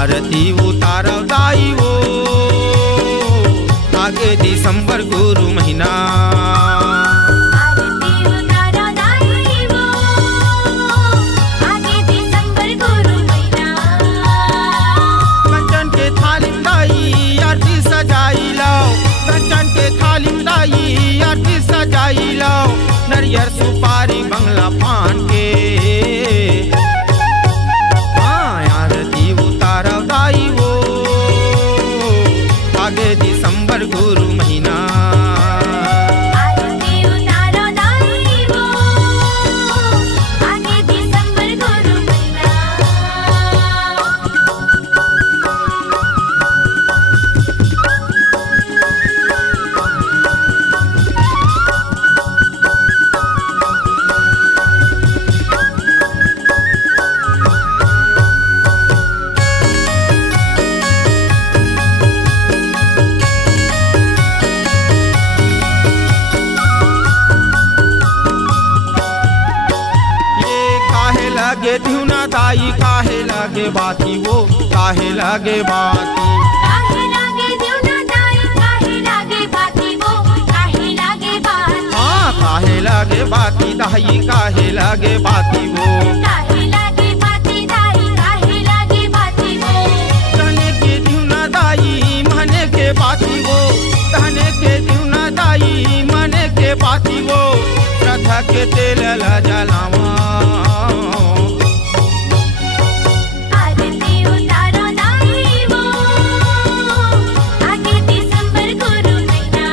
आरती उतारव दाई वो आगे दिसंबर गुरु महीना। आरती उतारो दाई वो आगे दिसंबर गुरु महीना। कंचन के थाली में दाई आरती सजाई लाओ, कंचन के थाली में दाई आरती सजाई लाओ, नरियर सुपारी बंगला पान के। आरती उतारव दाई वो आगे दिसंबर गुरु महीना। आरती उतारो दाई वो आगे दिसंबर गुरु महीना। लगे ध्युना दाई काहे लगे बाती वो काहे लगे बाती। काहे लागे ध्युना दाई काहे लागे बाती वो काहे लागे बाती। हाँ काहे लगे बाती दाई काहे लगे बाती वो। काहे लागे बाती दाई काहे लागे बाती वो। कहने के ध्युना दाई मने के बाती वो, कहने के ध्युना दाई मने के बाती वो, श्रद्धा के तेल ला जलावा। आरती उतारो दाई वो आगे दिसंबर गुरु महीना।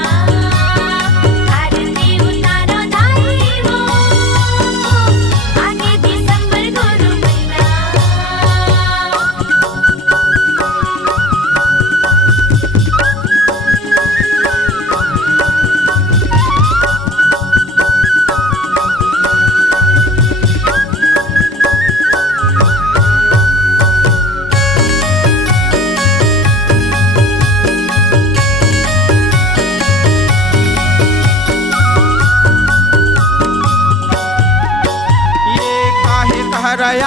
आरती उतारो दाई वो आगे दिसंबर गुरु महीना।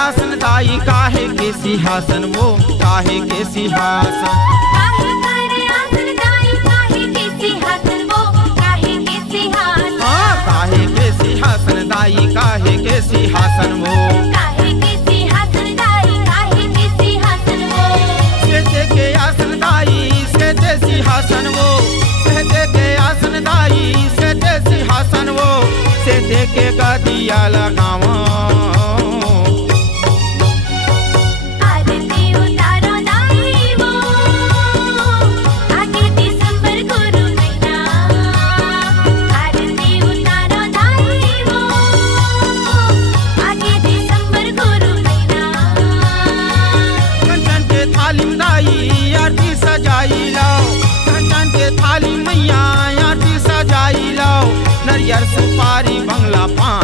आसन दाई काहे के सिंहासन वो काहे के सिंहासन। काहे करे आसन दाई काहे के सिंहासन वो काहे के सिंहासन। हाँ काहे के सिंहासन दाई काहे के सिंहासन वो। काहे के सिंहासन दाई काहे के सिंहासन वो। सेते के आसन दाई सेते सिंहासन वो, सेते के आसन दाई सेते सिंहासन वो, सेते के गदिया लगावा। आरती उतारो दाई वो आगे दिसंबर गुरु महीना। आरती उतारो दाई वो आगे दिसंबर गुरु महीना। कंचन के थाली में दाई आरती सजाई लाओ, कंचन के थाली मैया आरती सजाई लाओ, नरियर सुपारी बंगला पान